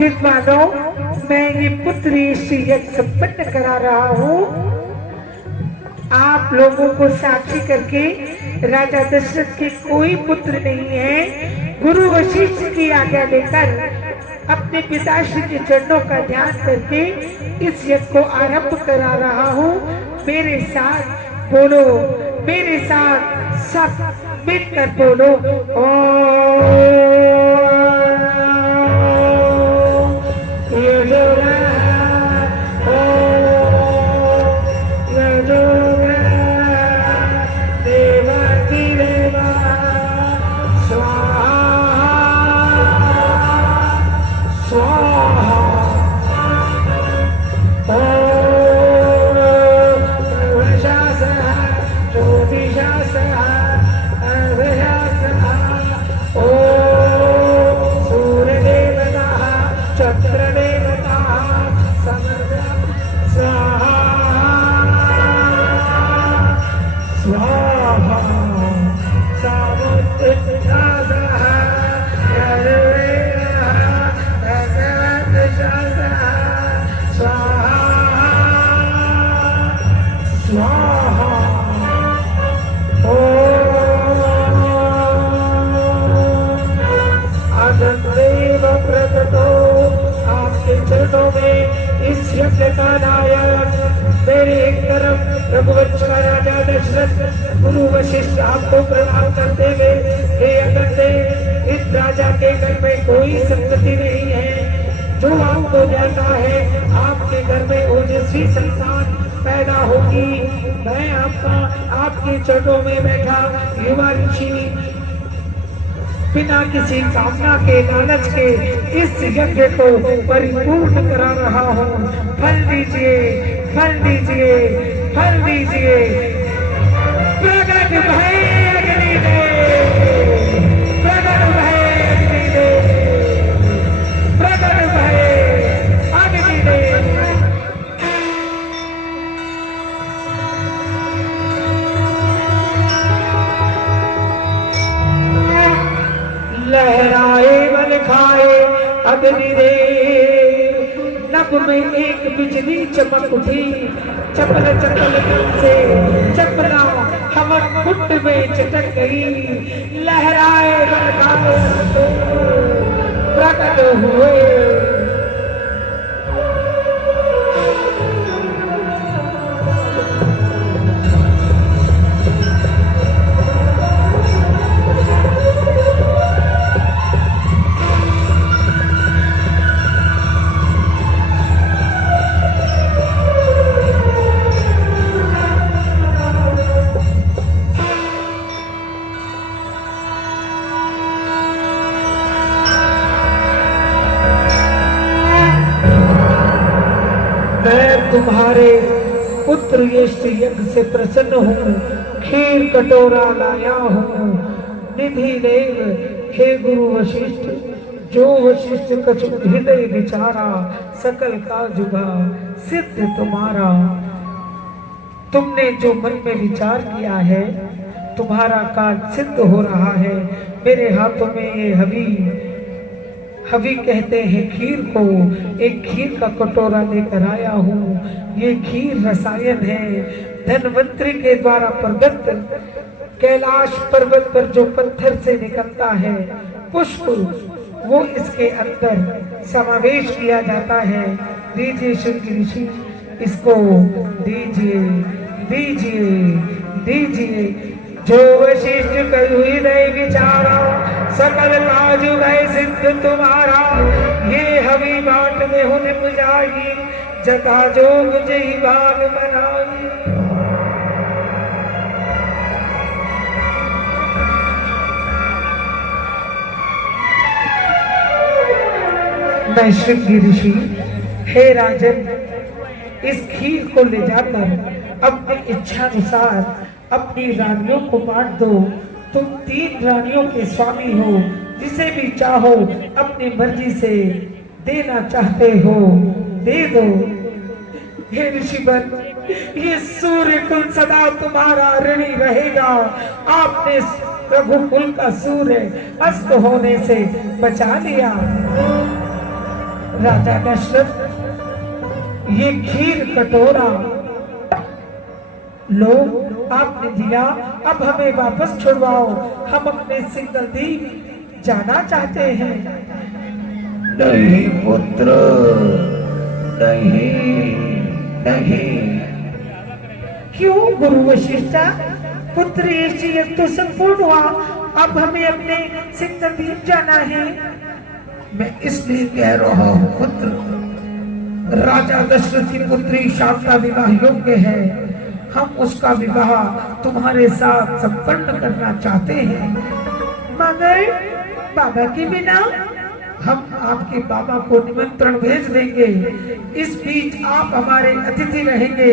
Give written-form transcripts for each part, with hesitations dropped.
विद्वानों, मैं ये पुत्री यज्ञ संपन्न करा रहा हूँ। आप लोगों को साक्षी करके राजा दशरथ के कोई पुत्र नहीं है। गुरु वशिष्ठ की आज्ञा लेकर अपने पिताश्री के चरणों का ध्यान करके इस यज्ञ को आरंभ करा रहा हूँ। मेरे साथ बोलो, मेरे साथ सब मिलकर बोलो रघुवंश का राजा दशरथ गुरु वशिष्ठ आपको प्रणाम करते हुए, हे अगस्त्य, इस राजा के घर में कोई संगति नहीं है। जो आपको जाता है आपके घर में ओजस्वी संतान पैदा होगी। मैं आपके चरणों में बैठा युवा ऋषि बिना किसी कामना के लालच के इस यज्ञ को परिपूर्ण करा रहा हूँ। फल दीजिए, फल दीजिए, फल दीजिए। प्रगट भय अग्निदेव, प्रगट भय अग्निदेव, प्रगट भय अग्निदेव। लहराए बल खाए अग्निदेव, नभ में एक बिजली चमक उठी। चपल चपल से चपला हमर फुट में चटक गई। लहराए बल खाए प्रकट हुए। तुम्हारे पुत्र यज्ञ से प्रसन्न हूँ। खीर कटोरा लाया हूँ निधि देव। हे गुरु वशिष्ठ, जो वशिष्ठ कछु हृदय विचारा, सकल का जुगा सिद्ध तुम्हारा। तुमने जो मन में विचार किया है तुम्हारा कार्य सिद्ध हो रहा है। मेरे हाथों में ये हवी कहते हैं खीर को, एक खीर का कटोरा लेकर आया हूँ। ये खीर रसायन है, धन्वंतरी के द्वारा प्रदत्त। कैलाश पर्वत पर जो पत्थर से निकलता है पुष्प, वो इसके अंदर समावेश किया जाता है। दीजिए श्री ऋषि, इसको दीजिए, दीजिए, दीजिए। जो वशिष्ठ कछु हृदय विचारा, सकल काज भय सिद्ध तुम्हारा। ये हवी बाट में हूँ निपजाई, जता जोग जही भाग बनाई। मैं श्री ऋषि, हे राजन, इस खीर को ले जाकर अपनी इच्छा अनुसार अपनी रानियों को बांट दो। तुम 3 रानियों के स्वामी हो, जिसे भी चाहो अपनी मर्जी से देना चाहते हो दे दो। हे ऋषिवर, ये सूर्य कुल सदा तुम्हारा ऋणी रहेगा। आपने रघुकुल का सूर्य अस्त होने से बचा लिया। राजा दशरथ, ये खीर कटोरा लो, आपने दिया, अब हमें वापस छुड़वाओ, हम अपने सिंगल द्वीप जाना चाहते हैं। नहीं पुत्र, नहीं नहीं। क्यों गुरु वशिष्ठा? पुत्र ये तो संपूर्ण हुआ, अब हमें अपने सिंगल द्वीप जाना है। मैं इसलिए कह रहा हूँ पुत्र, राजा दशरथ की पुत्री शांता विवाह योग्य है, हम उसका विवाह तुम्हारे साथ संपन्न करना चाहते हैं। मगर बाबा के बिना? हम आपके बाबा को निमंत्रण भेज देंगे, इस बीच आप हमारे अतिथि रहेंगे।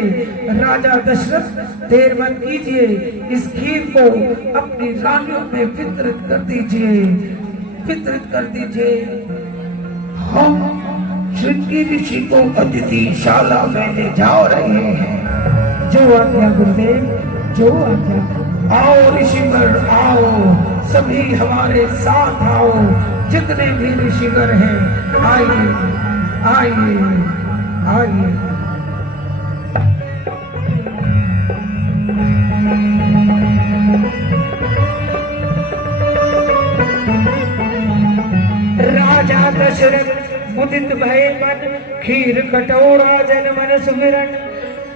राजा दशरथ देर मत कीजिए, इस खीर को अपनी रानियों में वितरित कर दीजिए, वितरित कर दीजिए। हम श्रृंगी ऋषि को अतिथिशाला में ले जा रहे हैं। जो आज्ञा गुरुदेव, जो आज्ञा। आओ ऋषिवर आओ, सभी हमारे साथ आओ, जितने भी ऋषिवर हैं आइए आइए आइए। राजा दशरथ मुदित भय मन, खीर कटोरा जन मन सुमिरन।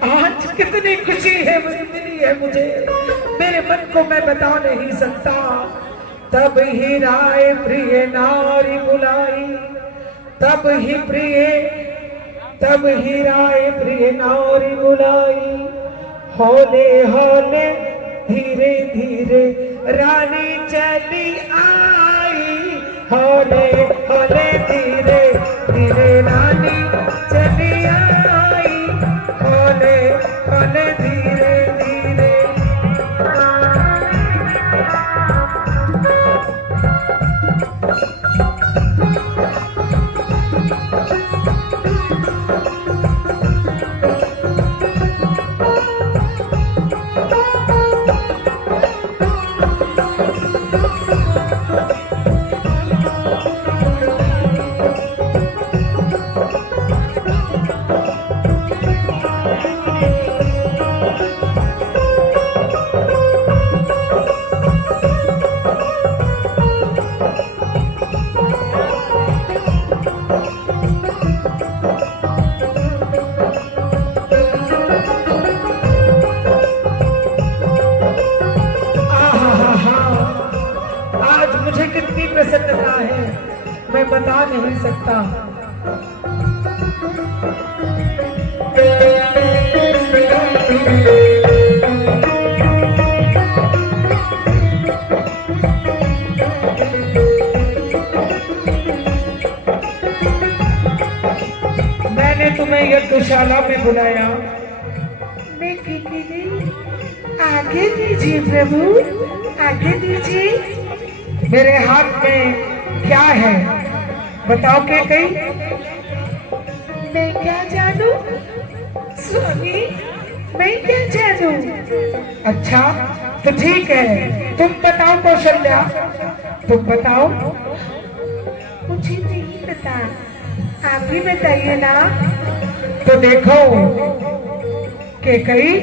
आज कितनी खुशी है मिली है मुझे, मेरे मन को मैं बता नहीं सकता। तब ही राय प्रिय नारी बुलाई, तब ही राय प्रिय नारी बुलाई। होले होले धीरे धीरे रानी चली आई, होले होले धीरे धीरे रानी चली आई, होले होले धीरे धीरे। प्रसन्नता है, मैं बता नहीं सकता। मैंने तुम्हें यज्ञशाला में बुलाया। मैं आगे दीजिए प्रभु, आगे दीजिए। मेरे हाथ में क्या है बताओ के कहीं? मैं क्या जानू स्वामी, मैं क्या जानू? अच्छा तो ठीक है, तुम बताओ कौशल्या, तुम बताओ। मुझे नहीं पता, आप ही बताइए ना। तो देखो के कहीं,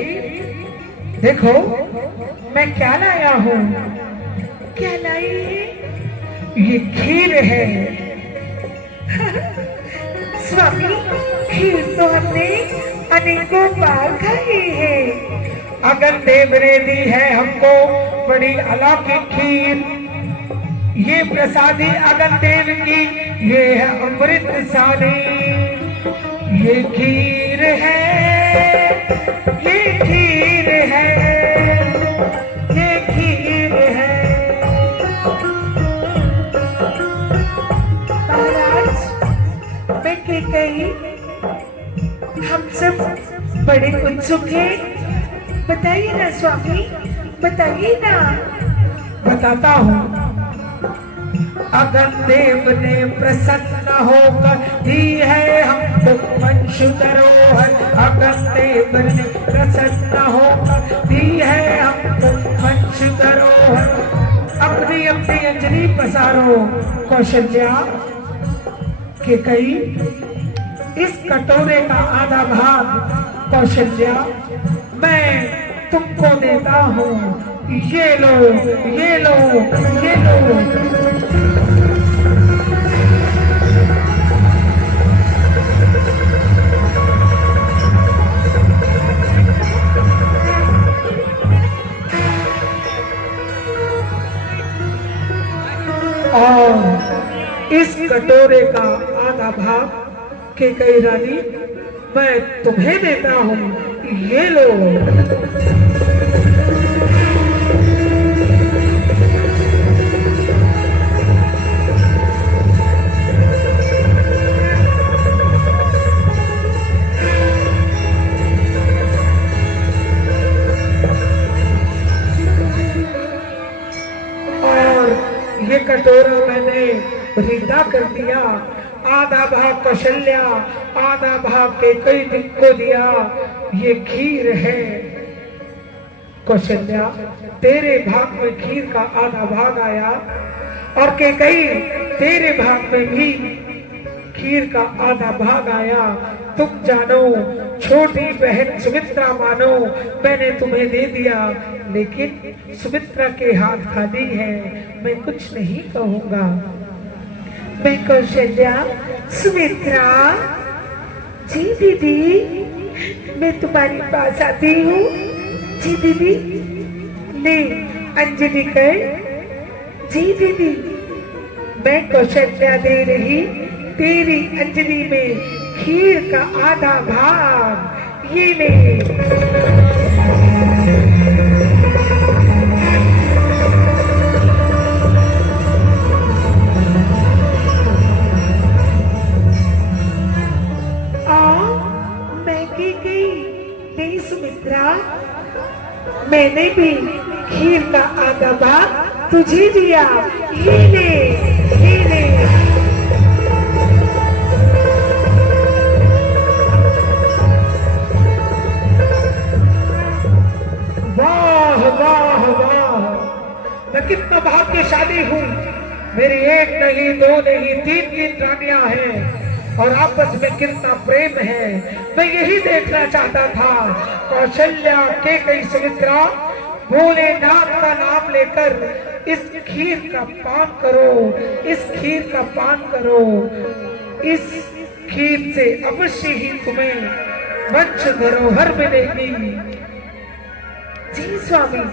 देखो मैं क्या लाया हूँ। क्या लाई है? ये खीर है। स्वामी, खीर तो हमने अनेकों बार खाई है। अगन देव ने दी है हमको बड़ी अलौकिक खीर। ये प्रसादी अगन देव की, ये है अमृतसानी। ये खीर है, ये खीर है, ये खीर है। कहीं हम सब बड़े उत्सुक हैं, बताइए ना स्वामी, बताइए ना। बताता हूँ। अगन देव ने प्रसन्न होकर दी है हमको वंशु धरोहर। अगन देव ने प्रसन्न होकर दी है हमको वंशु धरोहर। अपनी अपनी अंजलि पसारो। कौशल्या, कि कई इस कटोरे का आधा भाग कौशल्या मैं तुमको देता हूँ, ये लो, ये लो, ये लो। और इस कटोरे का आधा भाग के कई रानी मैं तुम्हें देता हूँ, ये लो। ये कटोरा मैंने रीता कर दिया, आधा भाग कौशल्या, आधा भाग के कई दिन को दिया। ये खीर है कौशल्या, तेरे भाग में खीर का आधा भाग आया और के कई तेरे भाग में भी खीर का आधा भाग आया। तुम जानो, छोटी बहन सुमित्रा मानो, मैंने तुम्हें दे दिया, लेकिन सुमित्रा के हाथ खाली है, मैं कुछ नहीं कहूंगा। मैं कौशल्या, सुमित्रा जी दीदी, मैं तुम्हारे पास आती हूँ। जी दीदी, ले अंजलि कर। जी दीदी, मैं कौशल्या दे रही तेरी अंजलि में खीर का आधा भाग, ये ले। सुमित्रा, मैंने भी खीर का आधा भाग तुझे दिया, ये ले, ये ले। वाह वाह वाह, मैं कितना भाग्यशाली हूँ। मेरी एक नहीं, दो नहीं, तीन तीन रानियां हैं और आपस में कितना प्रेम है। मैं यही देखना चाहता था। कौशल्या, कैकेयी, सुमित्रा, भोलेनाथ का नाम लेकर इस खीर का पान करो, इस खीर का पान करो। इस खीर से अवश्य ही तुम्हें वंश धरोहर मिलेगी। जी स्वामी।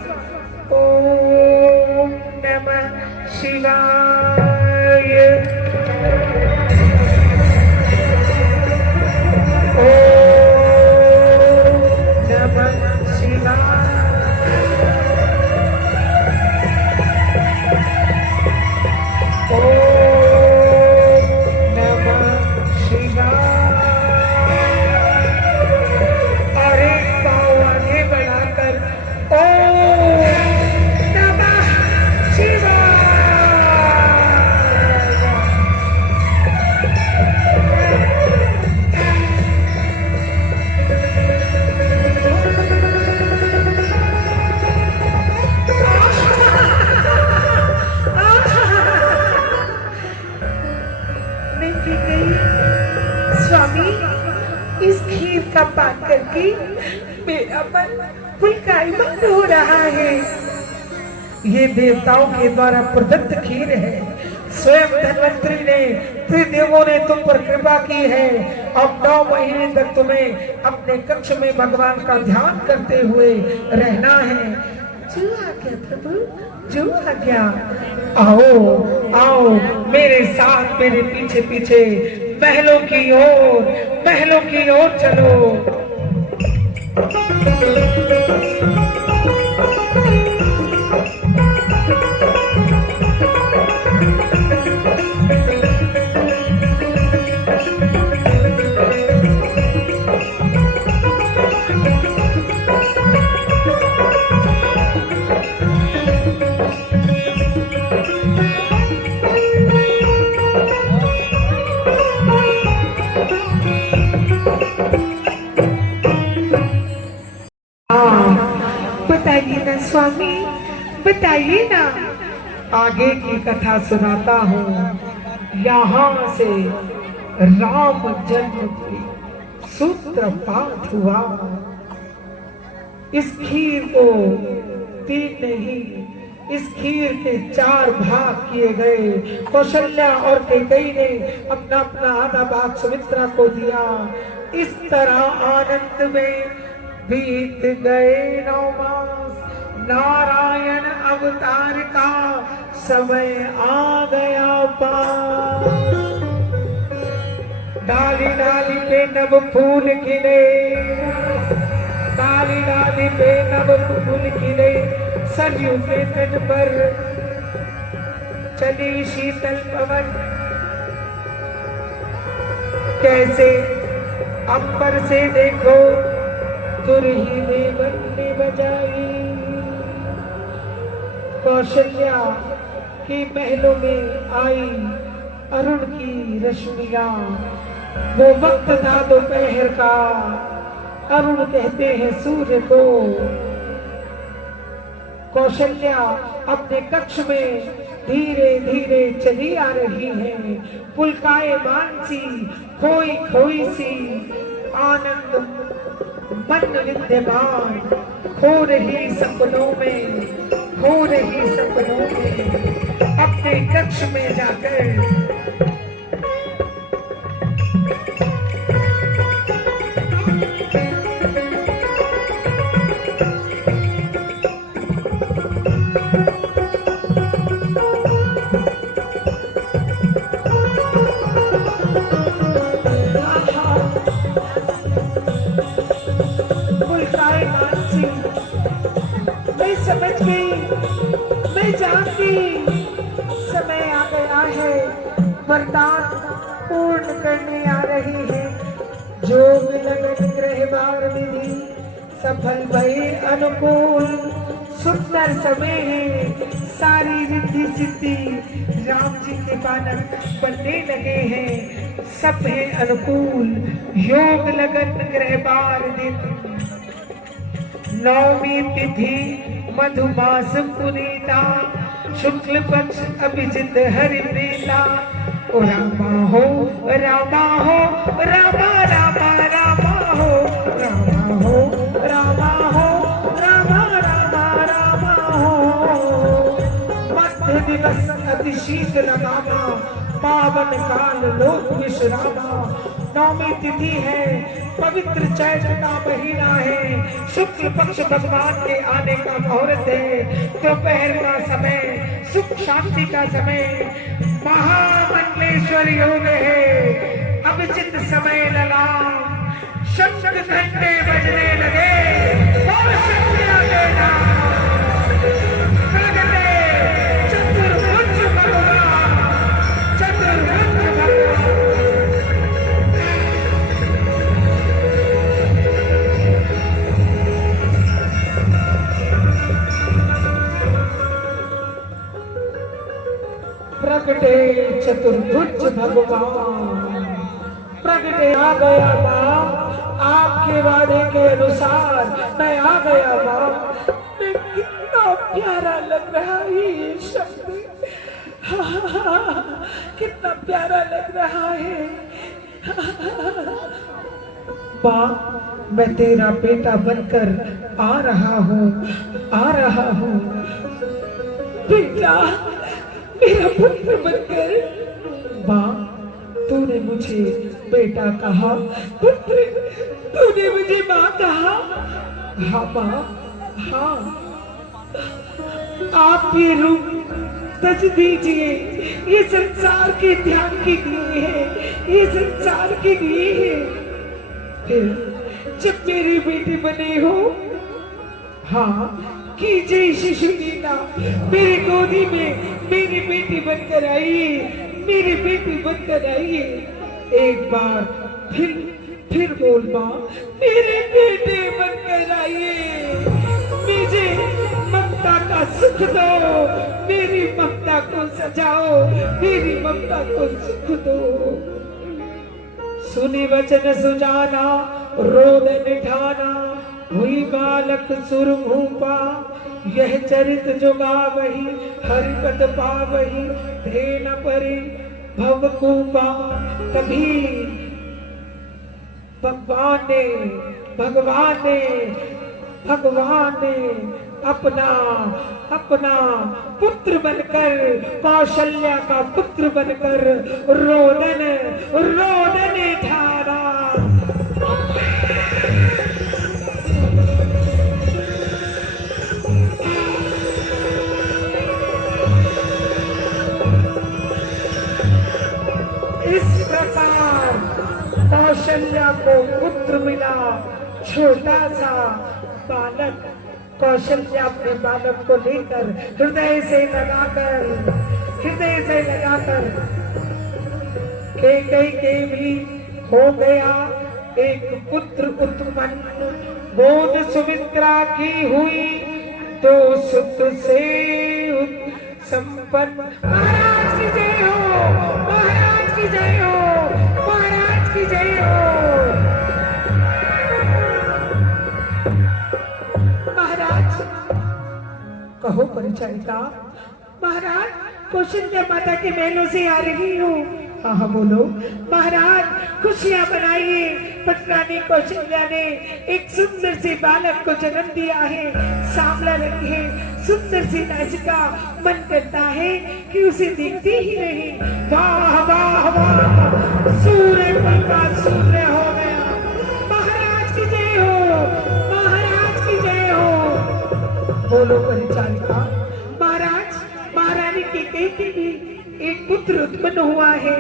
ओम नमः शिवाय। इस खीर का पान करके मेरा मन पुलकायमान हो रहा है। ये देवताओं के द्वारा प्रदत्त खीर है। स्वयं धन्वंतरी ने, त्रिदेवों ने तुम पर कृपा की है। अब 9 महीने तक तुम्हें अपने कक्ष में भगवान का ध्यान करते हुए रहना है। जो आज्ञा प्रभु, जो आज्ञा। आओ आओ मेरे साथ, मेरे पीछे पीछे महलों की ओर, महलों की ओर चलो। बताइए ना स्वामी, बताइए ना। आगे की कथा सुनाता हूँ। यहाँ से राम जन्म के सूत्रपात हुआ। इस खीर को 3 नहीं, इस खीर के 4 भाग किए गए। कौशल्या और कैकेयी ने अपना अपना आधा भाग सुमित्रा को दिया। इस तरह आनंद में बीत गए 9 मास। नारायण अवतार का समय आ गया पास। डाली डाली पे नव फूल खिले, डाली डाली पे नव फूल खिले। सरयू के तट पर चली शीतल पवन, कैसे अंबर से देखो तुरही ने बजाई। कौशल्या की महलों में आई अरुण की रश्मियां। वो वक्त था दोपहर का, अरुण कहते हैं सूर्य को। कौशल्या अपने कक्ष में धीरे धीरे चली आ रही है। पुलकायमान सी, खोई खोई सी, आनंद मन विद्यमान, खो रही सपनों में, खो रही सपनों में। अपने कक्ष में जाकर समझ गई, मैं जानती, समय आ गया है, वरदान पूर्ण करने आ रही है। जो लगन ग्रह बार विधि सफल भये अनुकूल। सुंदर समय है, सारी रिद्धि सिद्धि राम जी के बालक बनने लगे हैं, सब है अनुकूल। योग लगन ग्रह बार दिन, 9वीं तिथि मधुमास पुनीता, शुक्ल पक्ष अभिजित हरि प्रीता। ओ रामा हो रामा हो रामा रामा रामा हो, रामा हो रामा हो रामा रामा रामा हो। मध्य दिवस अति शीत लगाना, पावन काल लोक विश्रामा। 9वीं तिथि है, पवित्र चैत्र का महीना है, शुक्ल पक्ष भगवान के आने का मुहूर्त है। दोपहर का समय, सुख शांति का समय, महामंडलेश्वर योग है। अभिजित समय लगा, शंख घंटे बजने लगे, और शक्तियां देना प्रगटे चतुर्भुज भगवान, चतुर्भुज भगवान। प्रगटे चतुर्भुज भगवान, प्रगटे आ गया माँ, आपके वादे के अनुसार मैं आ गया माँ। मैं कितना प्यारा लग रहा है ये शब्द, कितना प्यारा लग रहा है। माँ, मैं तेरा बेटा बनकर आ रहा हूँ, आ रहा हूँ। बेटा, मेरा पुत्र बनकर। माँ, तूने मुझे बेटा कहा, पुत्र तूने मुझे माँ कहा। हाँ माँ, हाँ। आप भी रूप तज दीजिए, ये संसार के ध्यान के लिए है, ये संसार के लिए है। फिर जब मेरी बेटी बने हो, हाँ, कीजिए शिशु लीला, मेरी गोदी में मेरी बेटी बनकर आइए, मेरी बेटी बनकर आइए। एक बार फिर बोल माँ, मेरे बेटे बनकर आइए। मुझे ममता का सुख दो, मेरी ममता को सजाओ, मेरी ममता को सुख दो। सुनी वचन सुजाना, रोदन ठाना, हुई बालक सुरभूपा। यह चरित जो गावही, हरिपद पावही, थे न परे। भवकूपा। तभी भगवान ने अपना पुत्र बनकर, कौशल्या का पुत्र बनकर रोदन ठारा। इस प्रकार कौशल्या को पुत्र मिला, छोटा सा बालक। कौशल्या अपने बालक को लेकर हृदय से लगाकर कैकेयी के भी हो गया एक पुत्र उत्पन्न। गोद सुमित्रा की हुई तो सुत से संपन्न। महाराज की जय हो, महाराज की जय हो, महाराज की जय हो। महाराज कहो परिचारिका। महाराज कौशल्या माता के महलों से आ रही हूँ। हाँ बोलो। महाराज खुशियाँ मनाइए, पटरानी कौशल्या ने एक सुंदर सी बालक को जन्म दिया है। सांवला रंग है, सुंदर सी नासिका, मन करता है कि उसे देखते ही नहीं। वाह वाह वाह, सूर्य का सूर्य हो गया। महाराज की जय हो, महाराज की जय हो। बोलो परिचारिका। महाराज महारानी की कैकेयी भी एक पुत्र उत्पन्न हुआ है।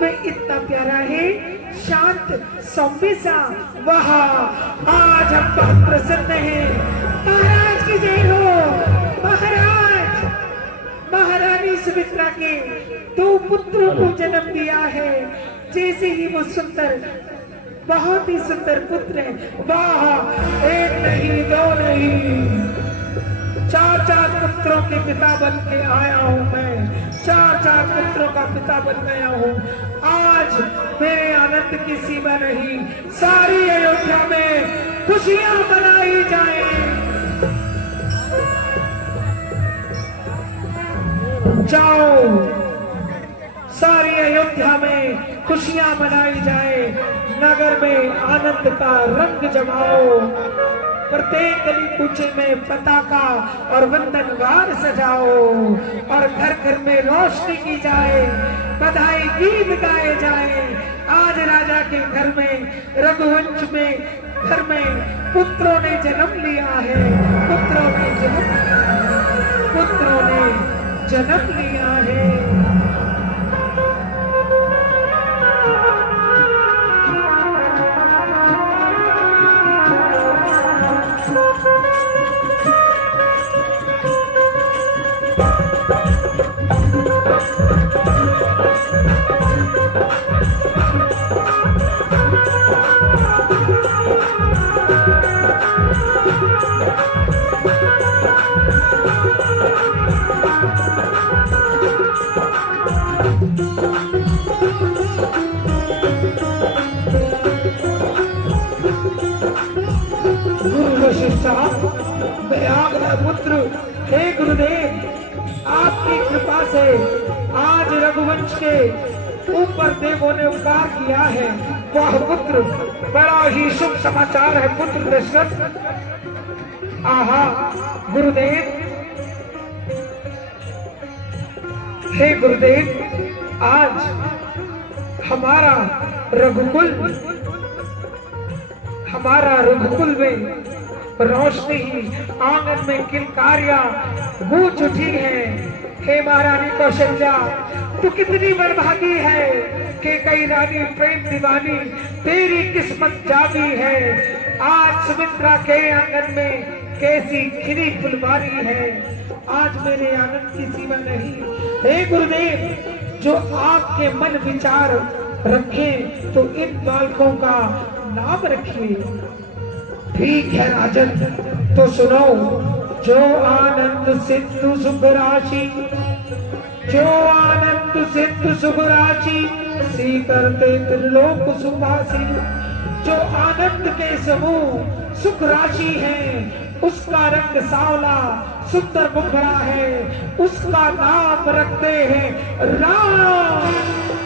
वह इतना प्यारा है, शांत सौम्य सा। वह आज हम बहुत प्रसन्न हैं। महाराज की जय हो। महाराज महारानी सुमित्रा के 2 पुत्रों को जन्म दिया है। जैसे ही वो सुंदर, बहुत ही सुंदर पुत्र है। वाह, 1 नहीं 2 नहीं, 4 पुत्रों के पिता बन के आया हूँ मैं। 4 पुत्रों का पिता बन गया हूँ। आज मेरे आनंद की सीमा नहीं। सारी अयोध्या में खुशियां मनाई जाए। जाओ, सारी अयोध्या में खुशियां मनाई जाए। नगर में आनंद का रंग जमाओ। प्रत्येक गली कूचे में पताका और वंदनगार सजाओ और घर घर में रोशनी की जाए, बधाई गीत गाए जाए। आज राजा के घर में, रघुवंश में, घर में पुत्रों ने जन्म लिया है। पुत्रों ने जन्म लिया है। पुत्र, हे गुरुदेव, आपकी कृपा से आज रघुवंश के ऊपर देवों ने उपकार किया है। वह पुत्र, बड़ा ही शुभ समाचार है पुत्र दशरथ। आहा गुरुदेव, हे गुरुदेव, आज हमारा रघुकुल में रोशनी ही, आंगन में किलकारियां गूंज उठी है। हे महारानी कौशल्या, तू कितनी बड़भागी है कि कई रानी प्रेम दीवानी, तेरी किस्मत जागी है। आज सुमित्रा के आंगन में कैसी खिली फुलवारी है। आज मेरे आनंद की सीमा नहीं। हे गुरुदेव, जो आपके मन विचार रखे तो इन बालकों का नाम रखिए। ठीक है राजन, तो सुनो। जो आनंद सिद्धू सुख राशि, जो आनंद सिद्धू सुख राशि, सी करते त्रिलोक सुखासी। जो आनंद के समूह सुख राशि है, उसका रंग सांवला सुंदर मुखड़ा है, उसका नाम रखते हैं राम।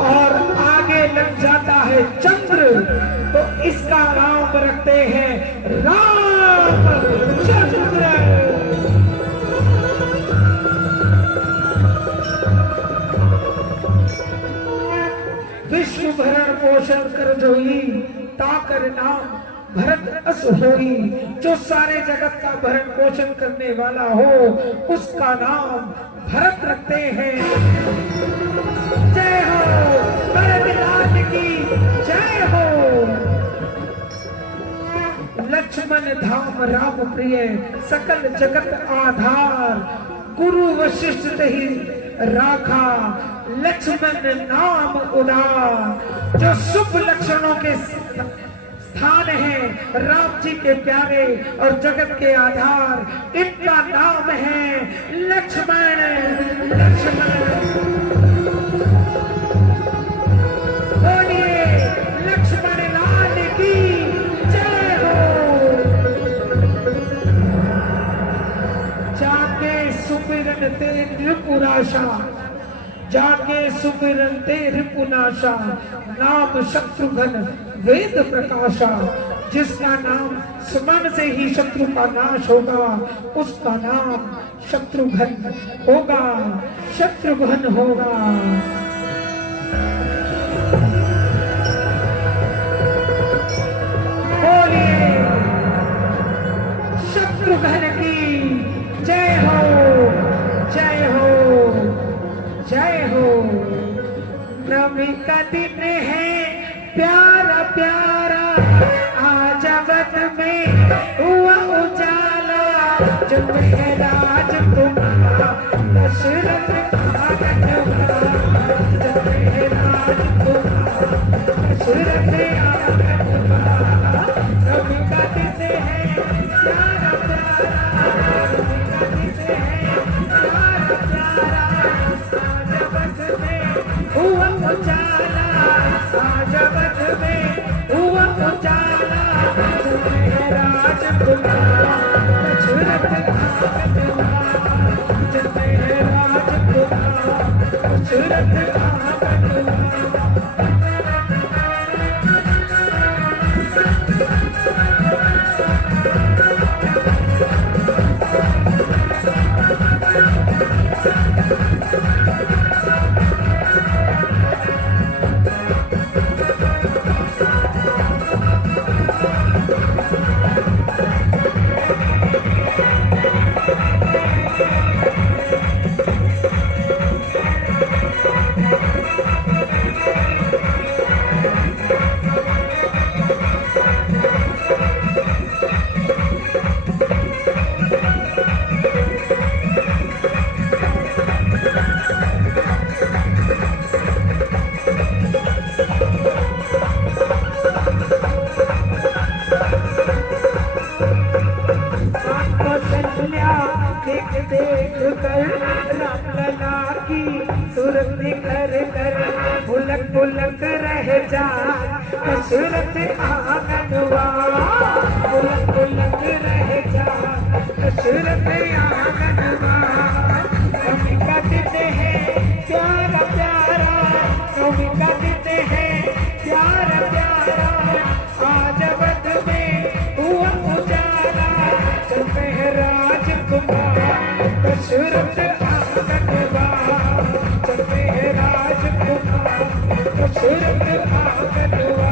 और आगे लग जाता है चंद्र, तो इसका नाम रखते हैं रामचंद्र। विश्व भरण पोषण कर जोई, ताकर नाम भरत अस होई। जो सारे जगत का भरण पोषण करने वाला हो, उसका नाम भरत रखते हैं। जय हो भरत लाल की जय हो। लक्ष्मण धाम राम प्रिय, सकल जगत आधार। गुरु वशिष्ठ ही राखा, लक्ष्मण नाम उदार। जो शुभ लक्षणों के स्थान है, राम जी के प्यारे और जगत के आधार, इनका नाम है लक्ष्मण। लक्ष्मण बोलिए लक्ष्मण लाल की जय हो। जाके सुमिरन ते रिपुनाशा, जाके सुमिरन ते रिपुनाशा। नाम शत्रुघ्न वेद प्रकाशा। जिसका नाम स्मरण से ही शत्रु का नाश होगा, उसका नाम शत्रुघ्न होगा, शत्रुघ्न होगा। बोलिए शत्रुघ्न की जय हो, जय हो, जय हो। नवमी का दिन है प्यारा प्यारा, आज अवध में हुआ उजाला। जब है राज तुम्हारा दशरथ आगन हुआ, जब है राज तुम्हारा दशरथ आगन हुआ। नवमी का दिन है प्यारा प्यारा, नवमी का दिन है प्यारा प्यारा, आज अवध में हुआ उजाला, आज अवध में हुआ उजाला। तुम्हें राज तुम्हारा दशरथ आगन हुआ, तुम्हें राज तुम्हारा दशरथ आगन हुआ। देख कर रामलला की सूरत निखर कर पुलक पुलक रह जा। दशरथ आंगन हुआ, पुलक पुलक रह जा। दशरथ आंगन हुआ। नवमी का दिन है प्यारा प्यारा, नवमी का दिन है प्यारा प्यारा, आज अवध में हुआ उजाला। चलते हैं राजकुमार दशरथ आंगन हुआ, चलते हैं राजकुमार दशरथ आंगन हुआ।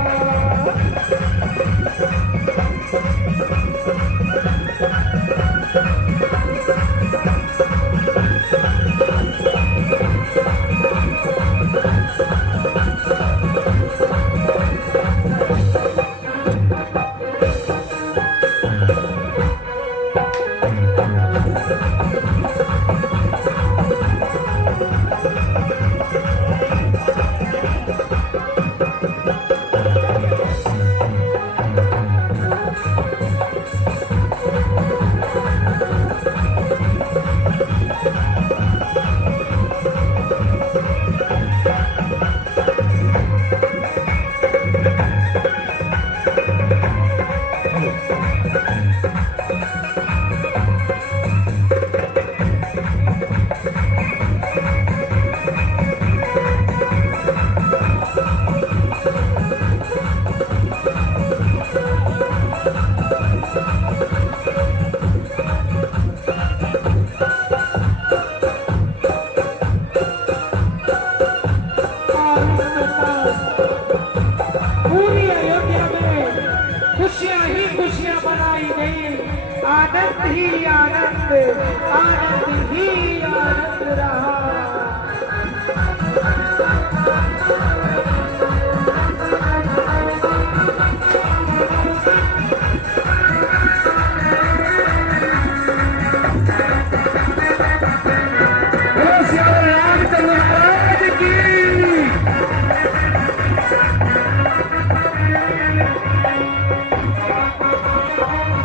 आनंद ही आनंद रहा।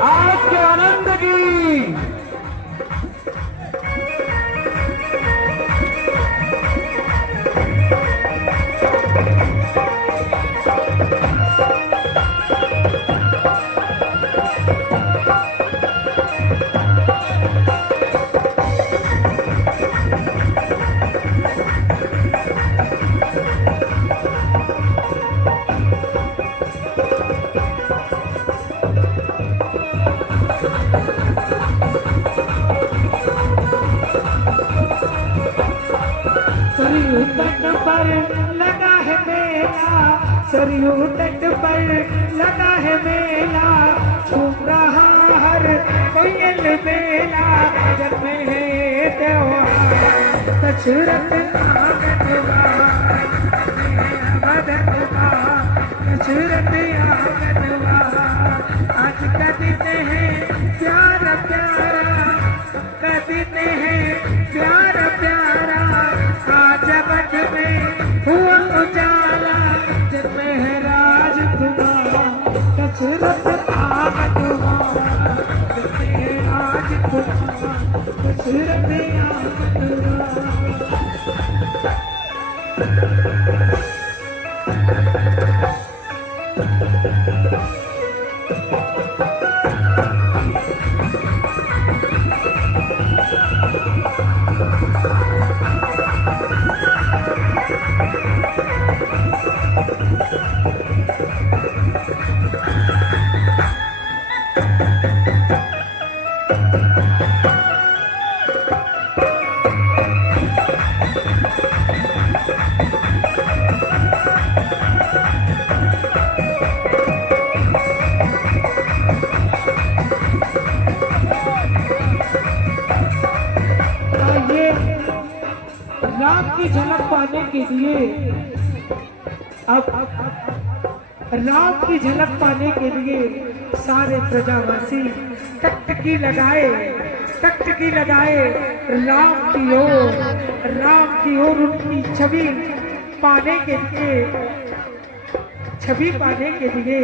आज के आनंद की सरयू तट पर लगा है मेला, सरयू तट पर लगा है मेला, झूम रहा हर कोयल बेला, जग में है त्योहार दशरथ आंगनवा, मदनवा दशरथ आंगनवा। आज का दिन है प्यारा प्यारा, का दिन है प्यारा प्यारा, आज बज में हुआ उजाला, जग में है राज तुम्हारा दशरथ आंगनवा, जग में है राज तुम्हारा दशरथ आंगनवा। राम की झलक पाने के लिए अब राम की झलक पाने के लिए सारे प्रजावासी टकटकी लगाए राम की ओर उनकी छवि पाने के लिए